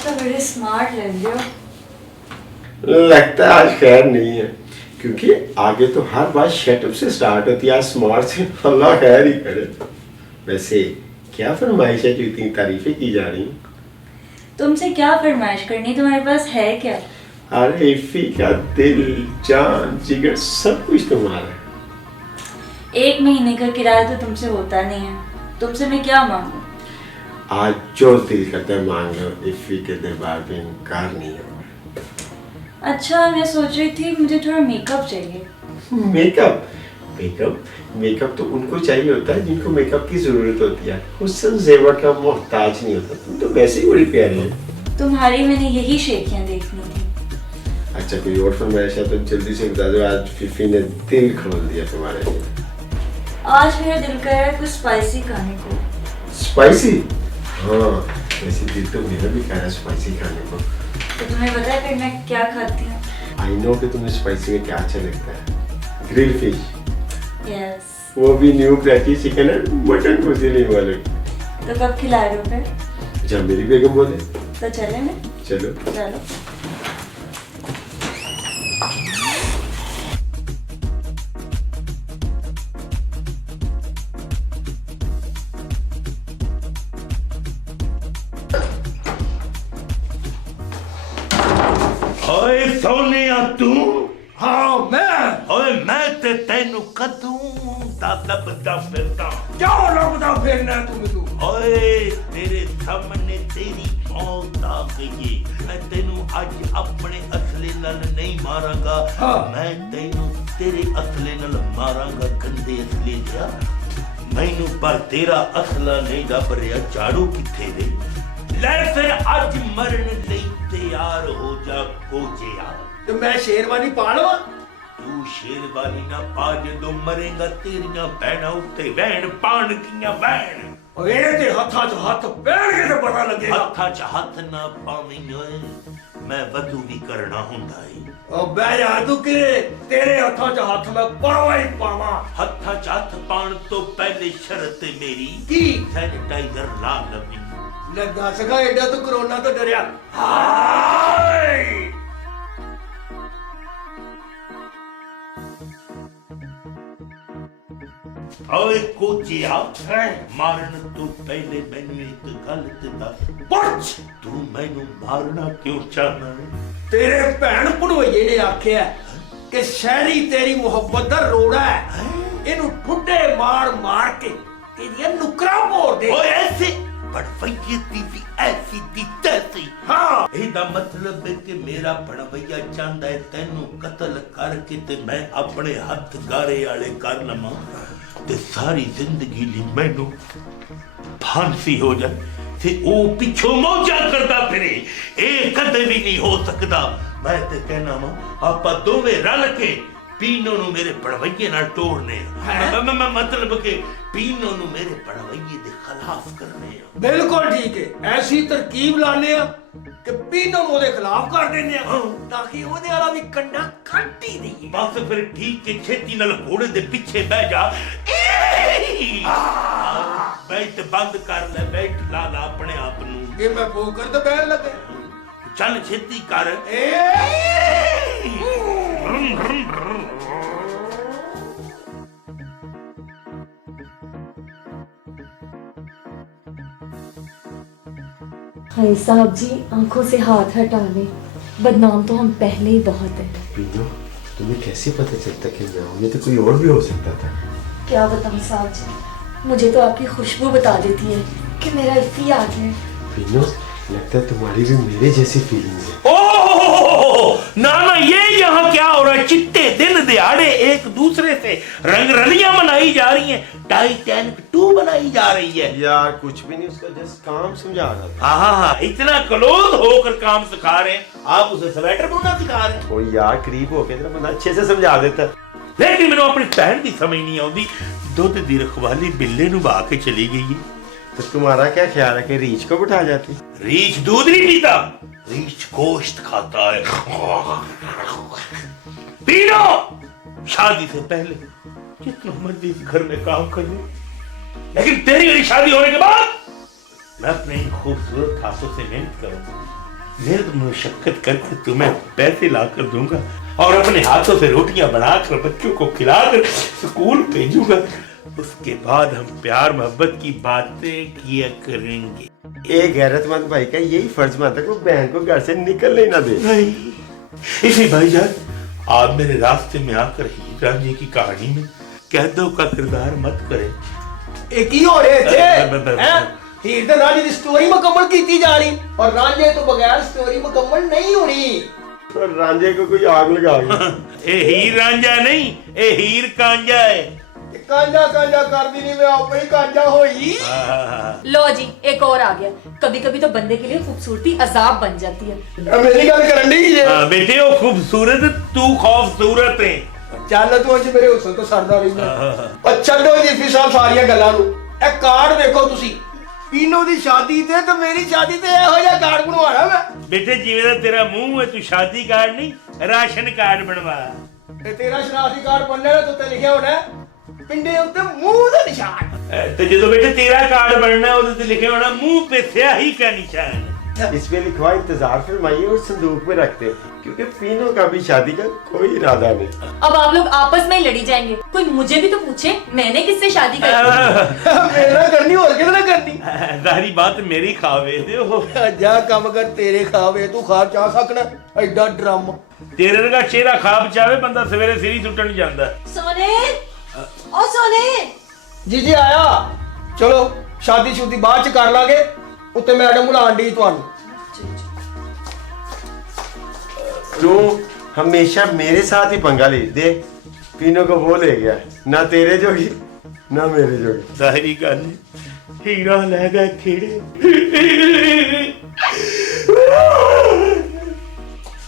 आज तो बड़े स्मार्ट लग रहे हो। लगता है आज खैर नहीं है, क्योंकि आगे तो हर बात शटअप से स्टार्ट होती है, आज स्मार्ट से अल्लाह खैर ही करे। वैसे क्या फरमाइश है जो इतनी तारीफें की जा रही हैं? तुमसे क्या फरमाइश करनी, तुम्हारे पास है क्या? अरे इफ़ी का दिल, जान, जिगर सब कुछ तुम्हारा है। 1 महीने का किराया तो तुमसे होता नहीं है, तुमसे मैं क्या मांगू? आज जो दिल करता है मांग लो, इफ़ी के दरबार पे इनकार नहीं होगा। अच्छा, मैं सोच रही थी मुझे थोड़ा मेकअप चाहिए। मेकअप मेकअप मेकअप तो उनको चाहिए होता है जिनको मेकअप की जरूरत होती है, हुस्न जेवर का मोहताज नहीं होता। तुम तो वैसे ही बड़ी प्यारी है। तुम्हारी मैंने यही शेखियाँ देखनी थी। अच्छा, कोई और फरमाइश है तो जल्दी से बता दो। आज फिफी ने दिल खोल दिया तुम्हारे लिए। आज मेरा दिल कर रहा है कुछ स्पाइसी खाने को। स्पाइसी? हाँ, वैसे दिल तो मेरा भी कह रहा है स्पाइसी खाने को। तो तुम्हें पता है फिर मैं क्या खाती हूँ? आई नो कि तुम्हें स्पाइसी में क्या अच्छा लगता है। Grill fish. यस। वो भी न्यू क्रैकी चिकन है, मटन को नहीं वाले। तो कब खिला रहे हो फिर? जब मेरी बेगम बोले। तो चले ना? चलो चलो। ओए सोनिया तू? हाँ मैं। ओए मैं ते तेनू कदू दा लभदा फिरदा। क्या लभदा फिरना तू मैनू? ओए तेरे सामने तेरी मौत आ गई। मैं तेनू आज अपने असले नाल नहीं मारांगा। हाँ। मैं तेनू तेरे असले नाल मारांगा, गंदे असले दिया। मैनू पर तेरा असला नहीं दब रिया। झाड़ू किथे दे? ले फिर आज मरन लई तैयार हो जा कोजिया। तो मैं शेरवानी पा लवां? तू शेरवानी ना पा, जदों मरेगा तेरियां भैणां उत्ते वैण पाणगियां वैण। ओए ते हत्थां 'ਚ हत्थ पैण के ते पता लगेगा। हत्थां 'ਚ हत्थ ना पावीं ओए, मैं वधू भी करना हुंदा है। ओ बह जा तू किरे, तेरे हत्थां 'ਚ हत्थ मैं पावां ही पावां। हत्थां 'ਚ हत्थ पाण तो पहले शर्त मेरी की? सैनिटाइजर ला लवी। ले दस गा, एडा तू कोरोना तो डरिया? हाय ओए कोचिया, मारन तो पहले मैनू एक गल ते दस। पुछ। तू मैनू मारना क्यों चाहना है? तेरे भैन भणोइये ने आख्या कि शहरी तेरी मुहब्बत दा रोड़ा है, इनू ठुड्डे मार मार के तेरियां नुकरां मोड़ दे। ओए ऐसे बड़वैये दी भी ऐसी दी तैसी। हाँ। ਇਹਦਾ मतलब है कि मेरा बड़वैया चाहता है तेनू कत्ल करके ते मैं अपने हथ गारे वाले कर लवां ते सारी जिंदगी ली मैनू फांसी हो जाए ते ओ पिछों मौजा करदा फिरे। ए कदे भी नहीं हो सकदा। मैं ते कहना वा आपां दोवें रल के पीनो नू मेरे बड़वैये नाल तोड़ने आ। मैं मतलब कि पीनो नू मेरे बड़वैये दे खिलाफ करने आ। बिल्कुल ठीक है, ऐसी तरकीब लाने आ कि पीनो नू ओदे खिलाफ कर देने आ, ताकि ओदे वाला भी कंडा कट ही नहीं। बस फिर ठीक है, छेती नाल घोड़े दे पीछे बह जा। बैठ बंद कर ले, बैठ ला ला अपने आप नू। ये मैं फोकर तो बैठ लगे। चल छेती कर। हाय साहब जी, आंखों से हाथ हटा लें, बदनाम तो हम पहले ही बहुत है। पीनो, तुम्हें कैसे पता चलता कि मैं हूँ? ये तो कोई और भी हो सकता था। क्या बताऊं साहब जी, मुझे तो आपकी खुशबू बता देती है कि मेरा इफ़ी आ गया। पीनो, लगता है तुम्हारी भी मेरे जैसी फीलिंग्स है। ना ना, ये यहाँ क्या हो रहा है? चिट्टे दिन दिहाड़े एक दूसरे से रंग रलियां मनाई जा रही हैं, टाइटैनिक 2 बनाई जा रही है। यार कुछ भी नहीं, उसका जस्ट काम समझा रहा था। हाँ, इतना क्लोज होकर काम सिखा रहे हैं, आप उसे स्वेटर बुनना सिखा रहे हैं। ओ यार, करीब होके जरा बंदा अच्छे से समझा देता। लेकिन मैंने अपनी भैन की समझ नहीं आती। दुध दी रखवाली बिल्ले नु बहा के चली गई है। तो तुम्हारा क्या ख्याल है कि रीछ को बिठा जाती? रीछ दूध नहीं पीता, रीछ गोश्त खाता है। पीनो, शादी से पहले जितना मर्जी घर में काम कर ले, लेकिन तेरी मेरी शादी होने के बाद मैं अपने इन खूबसूरत हाथों से मेहनत करूंगा, मैं तो मुशक्कत करके तुम्हें पैसे ला कर दूंगा और अपने हाथों से रोटियां बनाकर बच्चों को खिलाकर स्कूल भेजूंगा। उसके बाद हम प्यार मोहब्बत की बातें किया करेंगे। एक गैरतमंद भाई का यही फर्ज बनता है कि वो बहन को घर से निकलने ना दे। नहीं, इसी भाईजान आप मेरे रास्ते में आकर हीर रांझे की कहानी में कैदों का किरदार मत करें। एक ही हो रहे थे हैं? हीर ते रांझे की स्टोरी मुकम्मल की जा रही और रांझे तो बगैर स्टोरी मुकम्मल नहीं होनी। और रांझे को कोई आग लगा गई। ए हीर रांझा नहीं, ए हीर कांझा है। कांजा कांजा कर दी नहीं, मैं आप ही कांजा होई। लो जी, एक और आ गया। कभी कभी तो बंदे के लिए खूबसूरती अजाब बन जाती है। मेरी गल करन दी जे बेटे वो खूबसूरत, तू खूबसूरत है। ਚੱਲ ਤੂੰ ਅੱਜ ਮੇਰੇ ਹੁਸਨ ਤੋਂ ਸਰਦਾ ਰਹਿੰਦਾ। ਪਰ ਛੱਡੋ ਜੀ ਫਿਰ ਸਾਰੀਆਂ ਗੱਲਾਂ ਨੂੰ। ਇਹ ਕਾਰਡ ਵੇਖੋ ਤੁਸੀਂ, ਪੀਨੋ ਦੀ ਸ਼ਾਦੀ ਤੇ ਤੇ ਮੇਰੀ ਸ਼ਾਦੀ ਤੇ ਇਹੋ ਜਿਹਾ ਕਾਰਡ ਬਣਵਾਣਾ ਮੈਂ। बेटे जिवें दा तेरा मुंह है, तू शादी कार्ड नहीं राशन कार्ड बनवा। ਤੇ ਤੇਰਾ ਸ਼ਨਾਖਤੀ ਕਾਰਡ ਬਣਨੇ ਨੇ ਤੇ ਲਿਖਿਆ ਹੋਣਾ ਪਿੰਡੇ ਉੱਤੇ ਮੂੰਹ ਦਾ ਨਿਸ਼ਾਨ। तो जो बेटे तेरा कार्ड बनना है उस लिखे होना मुंह पे स्याही का निशान। इसमें लिखवा इंतजार फरमाइए और संदूक में रखते हैं, क्योंकि पीनों का भी शादी का कोई इरादा नहीं। अब आप लोग आपस में ही लड़ी जाएंगे। कोई मुझे भी तो पूछे मैंने किससे शादी कर ਮੇਰਾ ਕਰਨੀ ਹੋਰ ਕਿਹਦੇ ਨਾਲ ਕਰਨੀ। सारी बात मेरी खावे दे हो। ਜਾ ਕੰਮ ਕਰ, ਤੇਰੇ ਖਾਵੇ ਤੂੰ ਖਾ ਚਾ ਸਕਣਾ ਐਡਾ ਡਰਮ। तेरे रंगा चेहरा खाब चावे बंदा सवेरे सिर ही सुटन जांदा। सोने ओ सोने ਜੀ ਜੀ ਆਇਆ। ਚਲੋ ਸ਼ਾਦੀ ਸ਼ੁਦੀ ਬਾਅਦ ਚ ਕਰ ਲਾਂਗੇ। ਉੱਤੇ ਮੈਡਮ ਬੁਲਾਣ ਦੀ ਤੁਹਾਨੂੰ। तू हमेशा मेरे साथ ही पंगा ले दे। पीनों को वो ले गया, ना तेरे जोगी ना मेरे जोगी। जाहिरी गल हीरा ले गए खेड़े।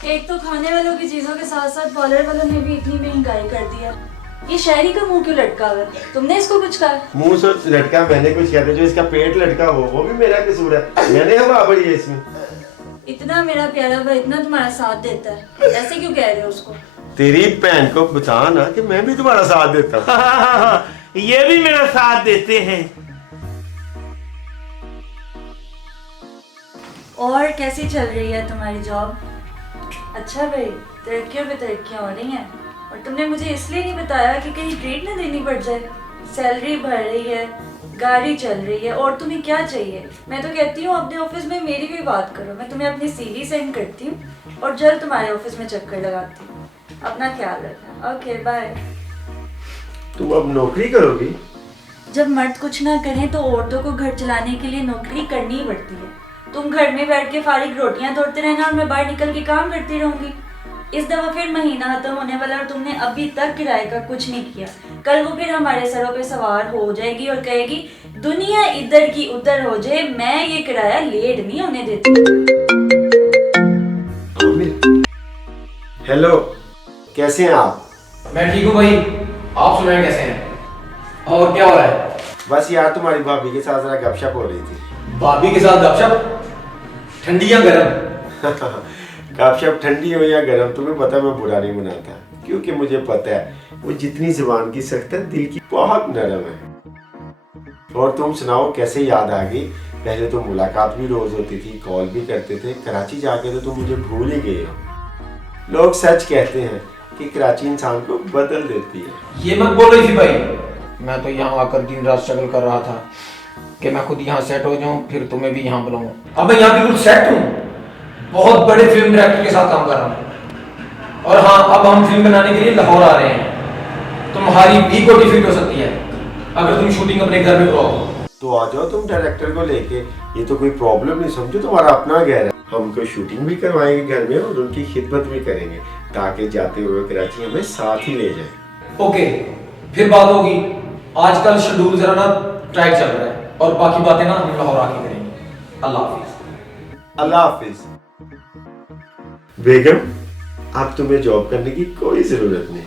एक तो खाने वालों की चीजों के साथ साथ पार्लर वालों ने भी इतनी महंगाई कर दी है। ये शहरी का मुंह क्यों लटका हुआ है? तुमने इसको कुछ कहा? मुंह से लटका मैंने कुछ किया था, जो इसका पेट लटका वो भी मेरा कसूर है। मैंने हवा भरी है इसमें। इतना मेरा प्यारा भाई इतना तुम्हारा साथ देता है, ऐसे क्यों कह रहे हो उसको? तेरी बहन को बता ना कि मैं भी तुम्हारा साथ देता हूँ। ये भी मेरा साथ देते हैं। और कैसी चल रही है तुम्हारी जॉब? अच्छा भाई, तरक्कियों पे तरक्कियां हो रही हैं। और तुमने मुझे इसलिए नहीं बताया कि कहीं ट्रीट ना देनी पड़ जाए। सैलरी बढ़ रही है, गाड़ी चल रही है, और तुम्हें क्या चाहिए? मैं तो कहती हूँ अपने ऑफिस में मेरी भी बात करो। मैं तुम्हें अपनी सीवी सेंड करती हूँ और जल्द तुम्हारे ऑफिस में चक्कर लगाती हूँ। अपना ख्याल रखना। Okay bye. तुम अब नौकरी करोगी? जब मर्द कुछ ना करें तो औरतों को घर चलाने के लिए नौकरी करनी ही पड़ती है। तुम घर में बैठ के फारिग रोटियां तोड़ते रहना और मैं बाहर निकल के काम करती रहूंगी। इस दफा फिर महीना खत्म होने वाला और तुमने अभी तक किराए का कुछ नहीं किया। कल वो फिर हमारे सरों पे सवार हो जाएगी और कहेगी दुनिया इधर की उधर हो जाए, मैं ये किराया लेट नहीं होने देती। हेलो, कैसे हैं आप? मैं ठीक हूँ भाई, आप सुनाएं कैसे हैं और क्या हो रहा है? बस यार तुम्हारी भाभी के साथ जरा गपशप हो रही थी। भाभी के साथ गपशप? ठंडी या गर्म? गपशप ठंडी हो या गर्म तुम्हें पता मैं बुरा नहीं मनाता, क्योंकि मुझे पता है वो जितनी जुबान की सख्त है दिल की बहुत नरम है। और तुम सुनाओ कैसे याद आ गई? पहले तो मुलाकात भी रोज होती थी, कॉल भी करते थे, कराची जाके तो तुम मुझे भूल ही गए हो। लोग सच कहते हैं कि कराची इंसान को बदल देती है। ये मत बोल रही थी भाई, मैं तो यहाँ आकर दिन रात स्ट्रगल कर रहा था कि मैं खुद यहाँ सेट हो जाऊँ फिर तुम्हें भी यहाँ बुलाऊँ। अब मैं यहाँ बिल्कुल सेट हूँ, बहुत बड़े फिल्म डायरेक्टर के साथ काम कर रहा हूँ। और हाँ, अब हम फिल्म बनाने के लिए लाहौर आ रहे हैं। तुम्हारी भी कोई फिट हो सकती है अगर तुम शूटिंग अपने घर में कराओ। तो आ जाओ तुम डायरेक्टर को लेके, ये तो कोई प्रॉब्लम नहीं, समझो तुम्हारा अपना घर है। हम उनको शूटिंग भी करवाएंगे घर में और उनकी खिदमत भी करेंगे ताकि जाते हुए कराची हमें साथ ही ले जाए। ओके, फिर बात होगी। आजकल शेड्यूल जरा ना टाइट चल रहा है और बाकी बातें ना हम लाहौर आके करेंगे। अल्लाह हाफिज। अल्लाह हाफिज। बेगम, अब तुम्हें जॉब करने की कोई जरूरत नहीं,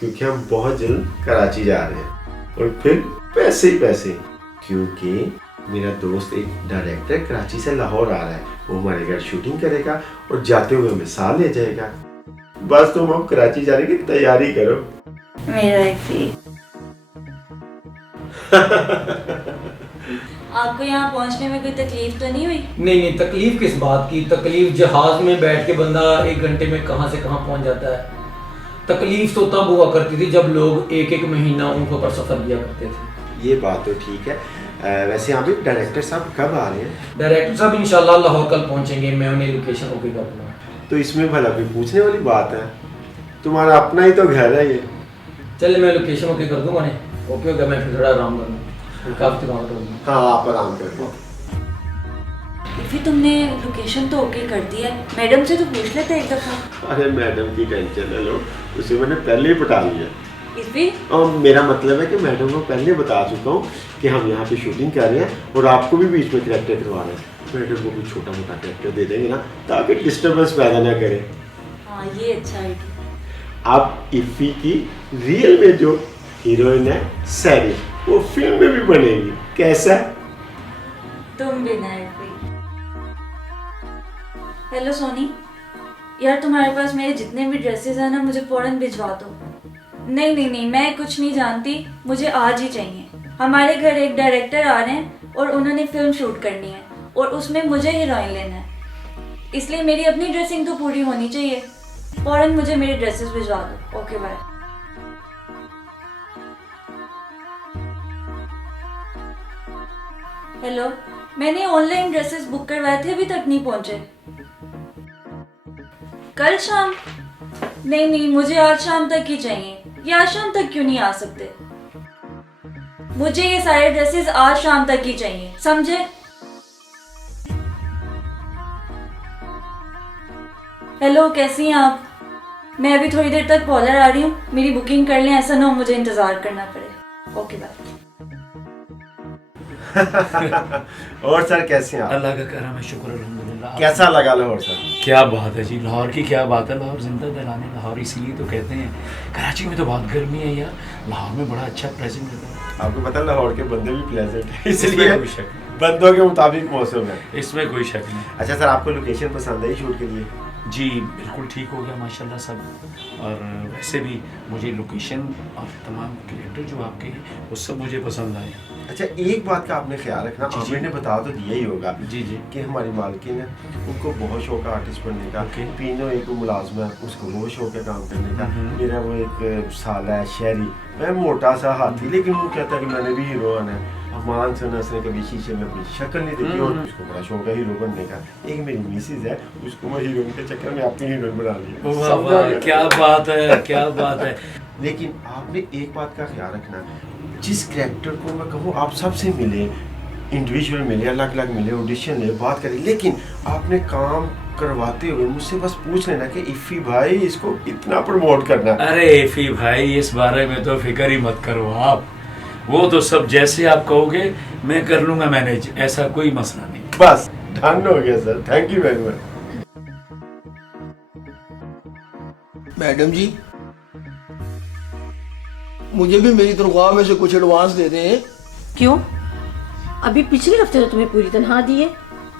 क्योंकि हम बहुत जल्द कराची जा रहे हैं और फिर पैसे ही पैसे, क्योंकि मेरा दोस्त एक डायरेक्टर कराची से लाहौर आ रहा है। वो हमारे घर शूटिंग करेगा और जाते हुए हमें साथ ले जाएगा। बस तुम अब कराची जाने की तैयारी करो। मेरा एक आपको यहाँ पहुँचने में कोई तकलीफ तो नहीं हुई? नहीं, तकलीफ किस बात की? तकलीफ जहाज में बैठ के बंदा 1 घंटे में कहाँ से कहाँ पहुँच जाता है। तकलीफ तो तब हुआ करती थी जब लोग 1-1 महीना ऊँटों पर सफ़र किया करते थे। ये बात तो ठीक है। वैसे यहाँ पे डायरेक्टर साहब कब आ रहे हैं? डायरेक्टर साहब इंशाल्लाह लाहौर कल पहुँचेंगे, मैं उन्हें लोकेशन ओके कर दूँगा। तो इसमें भला कोई पूछने वाली बात है? तुम्हारा अपना ही तो घर है ये। चल मैं लोकेशन ओके कर दूँगा उन्हें। ओके हो गया, मैं फिर थोड़ा आराम करूँगा, काफ़ी थकावट होगी। हाँ आप आराम कर लो। इफ़ी तुमने लोकेशन तो ओके कर दी है, मैडम से तो पूछ लेते एक दफ़ा। अरे मैडम की टेंशन है लो, उसे मैंने पहले ही पटा लिया। इफ़ी और मेरा मतलब है कि मैडम को पहले बता चुका हूँ कि हम यहाँ पे शूटिंग कर रहे हैं और आपको भी बीच में करेक्टर करवा रहे हैं। मैडम को भी छोटा मोटा करेक्टर दे देंगे ना, ताकि डिस्टर्बेंस पैदा ना करे। हाँ ये अच्छा आइडिया। अब इफ़ी की रियल में जो हीरोइन है सैरी, वो फिल्म में भी बनेगी। कैसा? तुम भी ना इफ़ी। हेलो सोनी, यार तुम्हारे पास मेरे जितने भी ड्रेसेस हैं ना, मुझे फ़ौरन भिजवा दो। नहीं, मैं कुछ नहीं जानती, मुझे आज ही चाहिए। हमारे घर एक डायरेक्टर आ रहे हैं और उन्होंने फिल्म शूट करनी है और उसमें मुझे हीरोइन लेना है, इसलिए मेरी अपनी ड्रेसिंग तो पूरी होनी चाहिए। फ़ौरन मुझे मेरे ड्रेसेस भिजवा दो। Okay bye. हेलो, मैंने ऑनलाइन ड्रेसेस बुक करवाए थे, अभी तक नहीं पहुंचे। कल शाम? नहीं, मुझे आज शाम तक ही चाहिए। ये आज शाम तक क्यों नहीं आ सकते? मुझे ये सारे ड्रेसेस आज शाम तक ही चाहिए, समझे? हेलो, कैसी हैं आप? मैं अभी थोड़ी देर तक पार्लर आ रही हूँ, मेरी बुकिंग कर लें, ऐसा ना हो मुझे इंतजार करना पड़े। Okay bye. और सर कैसे हैं आप? अल्लाह का करम है, शुक्र अल्हम्दुलिल्लाह। कैसा लगा लाहौर सर? क्या बात है जी, लाहौर की क्या बात है। लाहौर जिंदा दिलाने, लाहौर इसलिए तो कहते हैं। कराची में तो बहुत गर्मी है यार, लाहौर में बड़ा अच्छा प्रेजेंट रहता है। आपको पता है लाहौर के बंदे भी प्लेजेंट है, इसमें इसलिए कोई शक नहीं, बंदों के मुताबिक मौसम है। इसमें कोई शक नहीं। अच्छा सर, आपको लोकेशन पसंद आई शूट के लिए? जी बिल्कुल ठीक हो गया माशाल्लाह सब। और वैसे भी मुझे लोकेशन और तमाम कैरेक्टर जो आपके हैं वो सब मुझे पसंद आए। अच्छा एक बात का आपने ख्याल रखना, जी, आमिर ने बता तो दिया ही होगा जी कि हमारी मालकिन है, उनको बहुत शौक है आर्टिस्ट बनने का। ओके। पीनो एक मुलाजम है, उसको बहुत शौक है काम करने का। मेरा वो एक साला है शहरी, मैं मोटा सा हाथी, लेकिन वो कहता है कि मैंने भी हीरो आना है। मान सुना उसने कभी शीशे में अपनी शक्ल नहीं देखी और उसको बड़ा शौक है हीरो बनने का। एक मेरी मिसेज है, उसको मैं हीरोइन के चक्कर में अपनी हीरोइन बना लिया। वाह वाह, क्या बात है, क्या बात है। लेकिन आपने एक बात का ख्याल रखना, जिस कैरेक्टर को मैं कहूँ आप सबसे मिले, इंडिविजुअल मिले, अलग अलग मिले, ऑडिशन ले, बात करें, लेकिन आपने काम करवाते हुए मुझसे बस पूछ लेना कि इफ़ी भाई इसको इतना प्रमोट करना। अरे इफ़ी भाई इस बारे में तो फिक्र ही मत करो आप, वो तो सब जैसे आप कहोगे मैं कर लूँगा मैनेज, ऐसा कोई मसला नहीं। बस डन हो गया sir, thank you very much. Madam ji, मुझे भी मेरी तनख्वाह में से कुछ एडवांस दे दें। क्यों? अभी पिछले हफ्ते तो तुम्हें पूरी तनख्वाह दी है,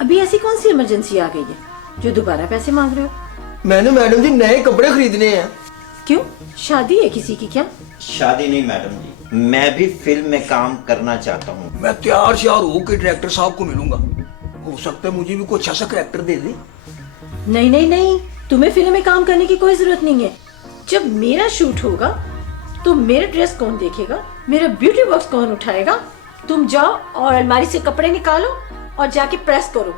अभी ऐसी कौन सी इमरजेंसी आ गई है जो दोबारा पैसे मांग रहे हो? मैंने मैडम जी नए कपड़े खरीदने हैं। क्यों, शादी है किसी की क्या? शादी नहीं मैडम जी, मैं भी फिल्म में काम करना चाहता हूँ। मैं तैयार श्यार होकर डायरेक्टर साहब को मिलूंगा, हो सकता है मुझे भी कोई अच्छा सा कैरेक्टर दे दे। नहीं, तुम्हें फिल्म में काम करने की कोई जरूरत नहीं है। जब मेरा शूट होगा तो मेरा ड्रेस कौन देखेगा, मेरा ब्यूटी बॉक्स कौन उठाएगा? तुम जाओ और अलमारी से कपड़े निकालो और जाके प्रेस करो।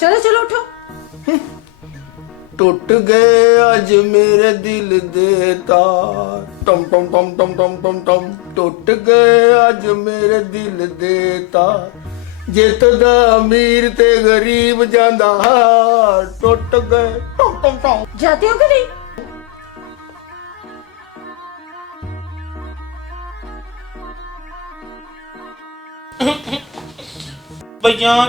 चलो उठो। टूट गए आज मेरे दिल दे तार, टम टम टम टम टम टम टम, टूट गए आज मेरे दिल दे तार, जित दा अमीर ते गरीब जांदा हार, टूट गए टम टम टम। जाते हो कि नहीं? भाईजान,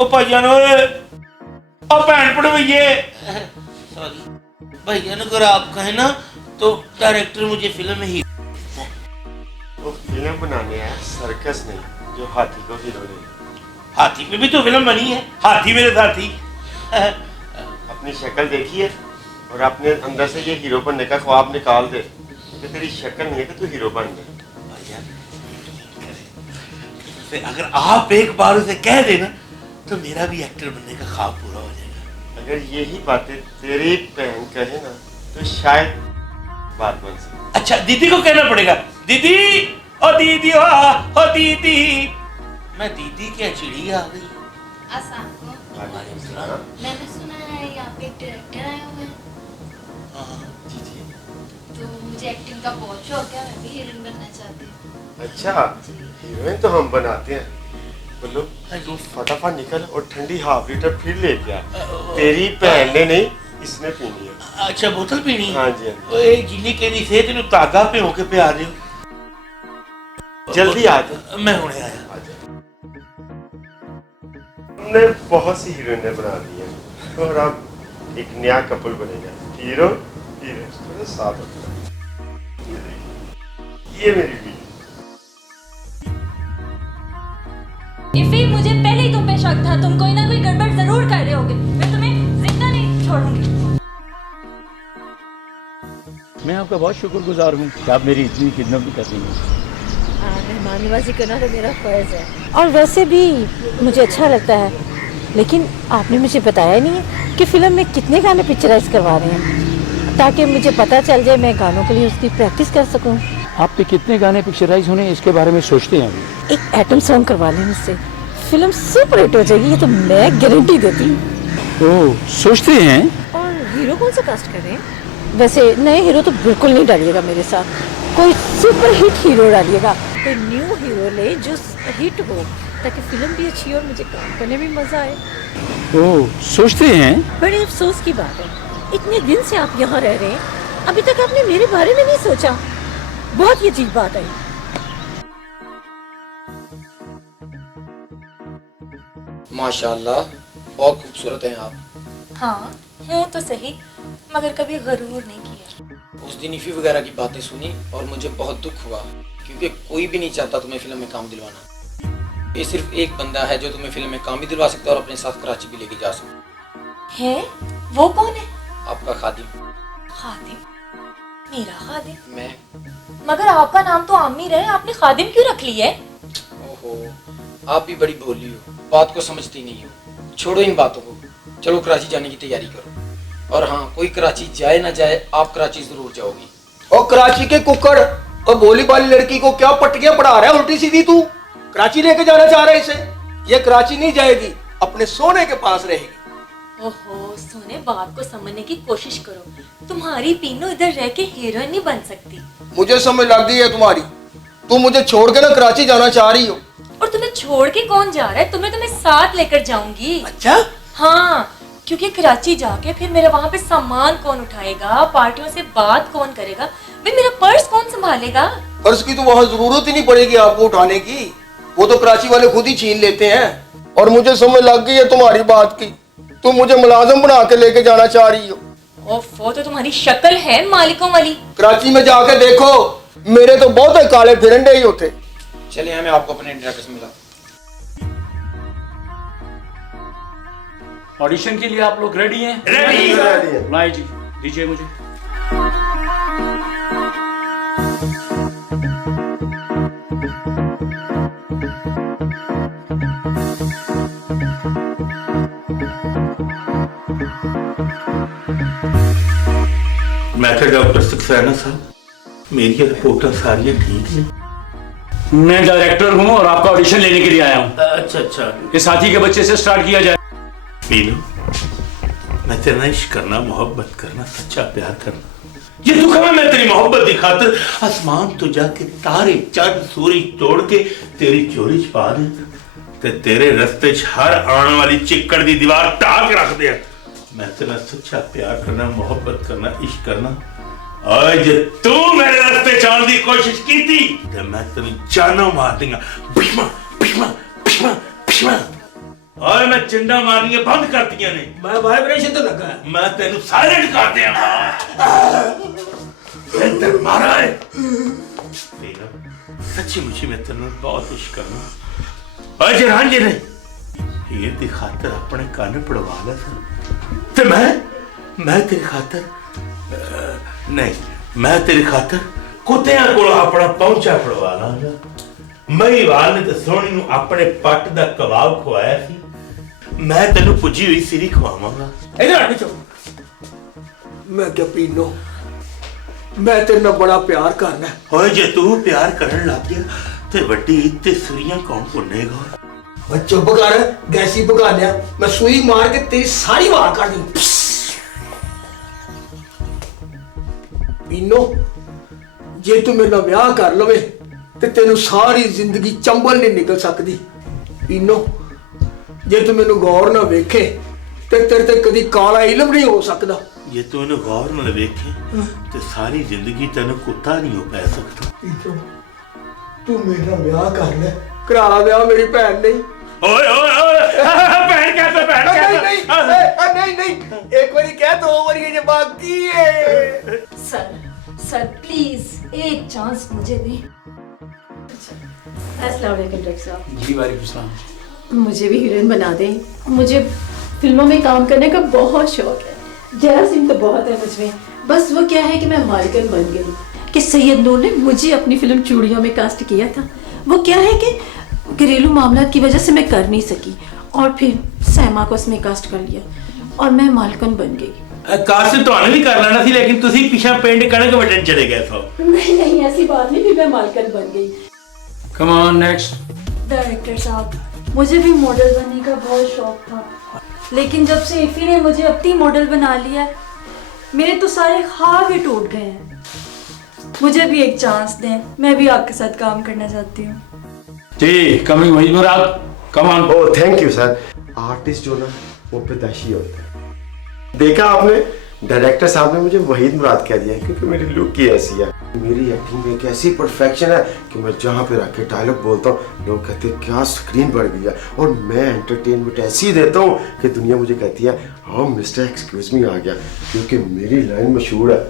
ओ भाईजान, ओ भैन पड़वैये, सॉरी भाईजान, अगर आप कहें ना तो डायरेक्टर मुझे फिल्म में ही वो फिल्म बनाने आया, सर्कस नहीं जो हाथी को हीरो ले। हाथी पे भी तो फिल्म बनी है, हाथी मेरे साथी। अपनी शक्ल देखी है और अपने अंदर से ये हीरो बनने का ख्वाब निकाल दे कि तेरी शक्ल नहीं है कि तू हीरो बन गया। तो अगर आप एक बार उसे कह देना तो मेरा भी एक्टर बनने का ख्वाब पूरा हो जाएगा। अगर यही बातें तेरी बहन कहे ना तो शायद बात बन सके। अच्छा दीदी को कहना पड़ेगा, दीदी ओ दीदी ओ दीदी। मैं दीदी क्या चिड़ी आ गई। वालेकुम सलाम। मैंने सुना है यहाँ पे एक डायरेक्टर आए हुए हैं, तो मुझे एक्टिंग का बहुत शौक है, मैं भी हीरोइन बनना चाहती हूँ। अच्छा, हीरोइन तो हम बनाते हैं। बोलो तू फटाफट निकल और ठंडी हाफ लीटर फिर लेके आ। तेरी बहन ने नहीं, इसने पीनी है। अच्छा बोतल पीनी है? हाँ जी, हाँ जी। ओए जिन्नी केरी से तेन तागा पे होके पे आ रही हूँ। जल्दी आ जा। मैं हुणे आया। हमने बहुत सी हीरोइनें बना दी हैं और अब एक नया कपल बनेगा, हीरो हीरोइन। थोड़ा साथ होता है। ये मेरी बीवी। इफ़ी, मुझे पहले ही तुम पे शक था, तुम कोई ना कोई गड़बड़ जरूर कर रहे होगे। मैं तुम्हें जिंदा नहीं छोड़ूंगी। मैं आपका बहुत शुक्रगुजार हूँ कि आप मेरी इतनी खिदमत करती हैं। मेहमान नवाजी करना तो मेरा फ़र्ज़ है, और वैसे भी मुझे अच्छा लगता है। लेकिन आपने मुझे बताया नहीं है कि फ़िल्म में कितने गाने पिक्चराइज करवा रहे हैं, ताकि मुझे पता चल जाए, मैं गानों के लिए उसकी प्रैक्टिस कर सकूं। आप पे कितने गाने पिक्चराइज होने इसके बारे में सोचते हैं अभी? एक एटम सॉन्ग करवा लें मुझसे, फिल्म सुपर हिट हो जाएगी, ये तो मैं गारंटी देती हूँ। ओह, सोचते हैं? और हीरो कौन सा कास्ट करें? वैसे नए हीरो तो बिल्कुल नहीं डालिएगा मेरे साथ, कोई सुपर हिट हीरो डालिएगा, कोई न्यू हीरो ले जो हिट हो, ताकि फिल्म भी अच्छी हो और मुझे काम करने में मजा आए। ओह, सोचते हैं? बड़े अफसोस की बात है, इतने दिन से आप यहाँ रह रहे हैं, अभी तक आपने मेरे बारे में नहीं सोचा। बहुत ही अजीब बात है। माशाल्लाह, बहुत खूबसूरत हैं आप। हाँ हूँ तो सही, मगर कभी गरूर नहीं किया। उस दिन इफ़ी वगैरह की बातें सुनी और मुझे बहुत दुख हुआ, क्योंकि कोई भी नहीं चाहता तुम्हें फिल्म में काम दिलवाना। ये सिर्फ एक बंदा है जो तुम्हें फिल्म में काम भी दिलवा सकता है और अपने साथ कराची भी लेके जा सकता है। वो कौन है? आपका खादिम। खादिम? मेरा खादिम? मैं। मगर आपका नाम तो आमिर है, आपने खादिम क्यों रख लिया है? ओहो, आप भी बड़ी भोली हो, बात को समझती नहीं हो। छोड़ो इन बातों को, चलो कराची जाने की तैयारी करो। और हाँ, कोई कराची जाए ना जाए, आप कराची जरूर जाओगी। और कराची के कुकड़ और भोली भाली लड़की को क्या पटकियां पढ़ा रहा है उल्टी सीधी? तू कराची लेके जाना चाह रहा है इसे? ये कराची नहीं जाएगी, अपने सोने के पास रहेगी। ओहो सोने, बात को समझने की कोशिश करो। तुम्हारी पीनू इधर रह के हीरोइन नहीं बन सकती। मुझे समझ लग गई है तुम्हारी। तुम मुझे छोड़ के ना कराची जाना चाह रही हो। और तुम्हें छोड़ के कौन जा रहा है? तुम्हें साथ लेकर जाऊंगी। अच्छा? हाँ, क्योंकि कराची जाके फिर मेरा वहाँ पे सामान कौन उठाएगा, पार्टियों से बात कौन करेगा, भाई मेरा पर्स कौन संभालेगा? पर्स की तो वहाँ जरूरत ही नहीं पड़ेगी आपको उठाने की, वो तो कराची वाले खुद ही छीन लेते हैं। और मुझे समझ लग गई है तुम्हारी बात की, तुम मुझे मुलाजिम बना के लेके जाना चाह रही हो। ओफो, तो तुम्हारी शक्ल है मालिकों वाली। कराची में जाके देखो, मेरे तो बहुत काले फिरंडे ही होते। चलिए, मैं आपको अपने डायरेक्टर से मिला। ऑडिशन के लिए आप लोग रेडी हैं? रेडी। लाए जी, दीजिए मुझे। मैं तो डॉक्टर सक्सेना साहब, मेरी रिपोर्ट सारी ठीक है। मैं डायरेक्टर हूँ और आपका ऑडिशन लेने के लिए आया हूँ। अच्छा अच्छा। ये साथी के बच्चे से स्टार्ट किया जाए। मीनू, मैं तेरा इश्क करना, मोहब्बत करना, सच्चा प्यार करना, ये दुख है। मैं तेरी मोहब्बत की खातिर आसमान तो जाके तारे चंद सूरज तोड़ के तेरी चोरी छपा दे, ते तेरे रस्ते हर आने वाली चिक्कड़ दी दीवार टाक रख दे। मैं तेरा सच्चा प्यार करना, मोहब्बत करना, इश्क करना। आज तू मेरे रास्ते चलने की कोशिश की थी तो मैं तेरी जानो मार दूंगा। भीष्मा भीष्मा भीष्मा भीष्मा। और मैं चिंडा मारनी बंद कर दिया ने। मैं वाइब्रेशन तो लगा है। मैं तेन साइलेंट कर दिया। मारा है। सच्ची मुझे मैं तेन बहुत इश्क करना। आज रांझे ने हीर दी खातर अपने कान पड़वा ला सन, ते मैं तेरी खातर नहीं, मैं तेरी खातर कुत्तियां को अपना पहुंचा पड़वा लांगा। ਮਹੀਵਾਲ ਨੇ ਤਾਂ ਸੋਹਣੀ ਨੂੰ ਆਪਣੇ ਪੱਟ ਦਾ ਕਬਾਬ ਖਵਾਇਆ ਸੀ। ਮੈਂ ਤੈਨੂੰ ਪੁੱਜੀ ਹੋਈ ਸਿਰੀ ਖਵਾਵਾਂਗਾ। इधर आ नीचे। मैं क्या पीनो मैं तेरे नाल बड़ा प्यार करना है। ਓਏ ਜੇ ਤੂੰ ਪਿਆਰ ਕਰਨ ਲੱਗ ਗਿਆ ਤੇ ਵੱਡੀ ਤੇ ਸੁਰੀਆਂ ਕੌਣ ਭੁੰਨੇਗਾ? मैं चुप कर गैसी भगा लिया मैं सुई मार के तेरी सारी वाल कर दी। पीनो जे तू मेरे नाल ब्याह कर लवे ते तेनू सारी जिंदगी चंबल नहीं निकल सकती। पीनो जे तू मैनू गौर ना वेखे ते तेरे ते कदी काला इलम नहीं हो सकता। ਜੇ ਤੂੰ ਇਹਨੂੰ ਗੌਰ ਨਾਲ ਵੇਖੇ ਤੇ ਸਾਰੀ ਜ਼ਿੰਦਗੀ ਤੈਨੂੰ ਕੁੱਤਾ ਨਹੀਂ ਹੋ ਪੈ ਸਕਦਾ। पीनो तू मेरे नाल ब्याह कर ले करा ब्याह मेरी भैन नहीं। ਓਏ ਓਏ ਓਏ ਭੈਣ कहता ਭੈਣ कहता नहीं नहीं एक बारी कह दो बारी ये बाकी है। सर प्लीज एक चांस मुझे दें। अस्सलाम वालेकुम डॉक्टर साहब। जी वालेकुम सलाम। मुझे भी हीरोइन बना दें। मुझे फिल्मों में काम करने का बहुत शौक है। जरासीम तो बहुत है मुझमें, बस वो क्या है कि मैं मालकिन बन गई कि सैयद नूर ने मुझे अपनी फिल्म चूड़ियों में कास्ट किया था। वो क्या है कि घरेलू मामला की वजह से मैं कर नहीं सकी और फिर सैमा को उसमें कास्ट कर लिया और मैं मालकिन बन गई। कास्ट तो भी कर लेना थी लेकिन तुसी पीछा पिंड कणक वटन चले गए थे। नहीं ऐसी बात नहीं, फिर मैं मालकिन बन गई। Come on next. डायरेक्टर साहब, मुझे भी मॉडल बनने का बहुत शौक था, लेकिन जब से इफ़ी ने मुझे अपनी मॉडल बना लिया मेरे तो सारे ख्वाब ही टूट गए हैं। मुझे भी एक चांस दें, मैं भी आपके साथ काम करना चाहती हूँ। जी कमिंग वही Murad. Come on. Oh thank you sir. Artist जो ना वो पैदाइशी होता है। देखा आपने, डायरेक्टर साहब ने मुझे वहीद मुराद कह दिया है क्योंकि मेरी लुक ही ऐसी है। मेरी एक्टिंग में एक ऐसी परफेक्शन है कि मैं जहाँ पे रख के डायलॉग बोलता हूँ लोग कहते हैं क्या स्क्रीन बढ़ गई है, और मैं एंटरटेनमेंट ऐसी देता हूँ कि दुनिया मुझे कहती है हाँ मिस्टर एक्सक्यूज मी आ गया, क्योंकि मेरी लाइन मशहूर है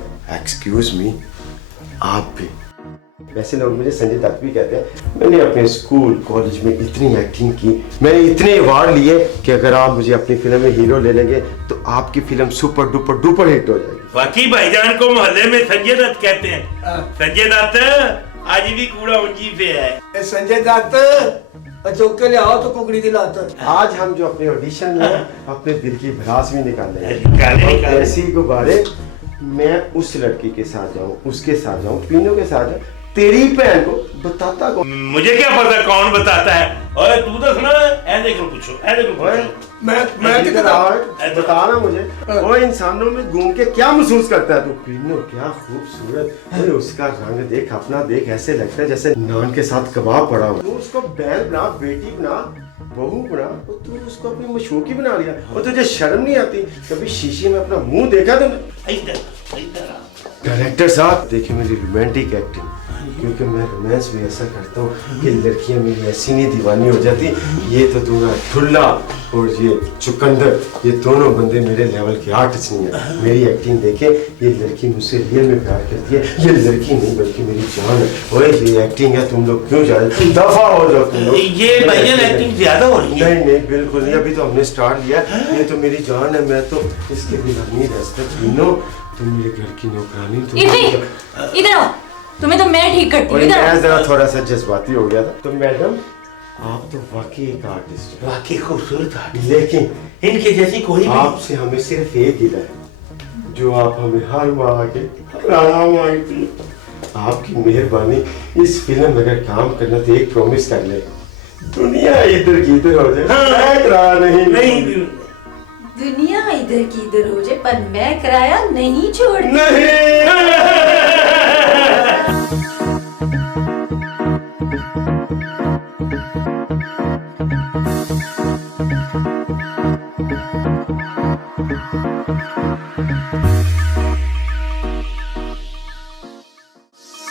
एक्सक्यूज मी आप भी। वैसे लोग मुझे संजय दत्त भी कहते हैं। मैंने अपने स्कूल कॉलेज में इतनी एक्टिंग की, मैंने इतने अवार्ड लिए कि अगर आप मुझे अपनी फिल्म में हीरो ले लेंगे तो आपकी film super duper duper hit हो जाएगी। बाकी भाईजान को मोहल्ले में संजय दत्त कहते हैं। संजय दत्त आज भी कूड़ा उंजी पे है। संजय दत्त अचोक के ले आओ तो कुकड़ी दिलाता। आज हम जो अपने ऑडिशन में अपने दिल की भड़ास भी निकालेंगे। ऐसी गुब्बारे मैं उस लड़की के साथ जाऊं, उसके साथ जाऊं, पीनों के साथ जाऊं, तेरी बहन को बताता कौन? मुझे क्या पता कौन बताता है। ओए तू तो सुना ऐ देखो पूछो ऐ देखो पूछो। मैं किधर बता ना मुझे। वो इंसानों में घूम के क्या महसूस करता है तू? पीनो क्या खूबसूरत, अरे उसका रंग देख, अपना देख, ऐसे लगता है जैसे नान के साथ कबाब पड़ा हो। तू उसको बहन बना, बेटी बना, बहू बना, तो तू उसको अपनी मशूकी बना लिया। और तुझे शर्म नहीं आती? कभी शीशे में अपना मुंह देखा तुमने? डायरेक्टर साहब देखिए मेरी रोमांटिक एक्टिंग, क्योंकि मैं रोमांस में ऐसा करता हूँ कि लड़कियां मेरी ऐसी नहीं दीवानी हो जाती। ये तो दूना ठुल्ला और ये चुकंदर, ये दोनों बंदे मेरे लेवल के आर्टिस्ट नहीं है। मेरी एक्टिंग देखे, ये लड़की मुझसे रियल में प्यार करती है। ये लड़की नहीं बल्कि मेरी जान है। ओए ये एक्टिंग है, तुम लोग क्यों जा रहे? दफा हो जाओ तुम लोग। ये भैया एक्टिंग ज्यादा हो रही है। नहीं बिल्कुल नहीं, अभी तो हमने स्टार्ट लिया। ये तो मेरी जान है, मैं तो इसके बिना नहीं रह सकता। तुम मेरे घर की नौकरानी। इधर आओ, तुम्हें तो मैं ठीक करती हूँ। मैं जरा थोड़ा सा जज्बाती हो गया था। तो मैडम आप तो वाकई एक आर्टिस्ट, वाकई खूबसूरत आर्टिस्ट, लेकिन इनके जैसी कोई आपसे हमें सिर्फ एक गिला है जो आप हमें हर माह के आराम आएगी। आपकी मेहरबानी, इस फिल्म में अगर काम करना तो एक प्रॉमिस कर ले, दुनिया इधर की इधर हो जाए। नहीं दुनिया इधर की इधर हो जाए पर मैं किराया नहीं छोड़। नहीं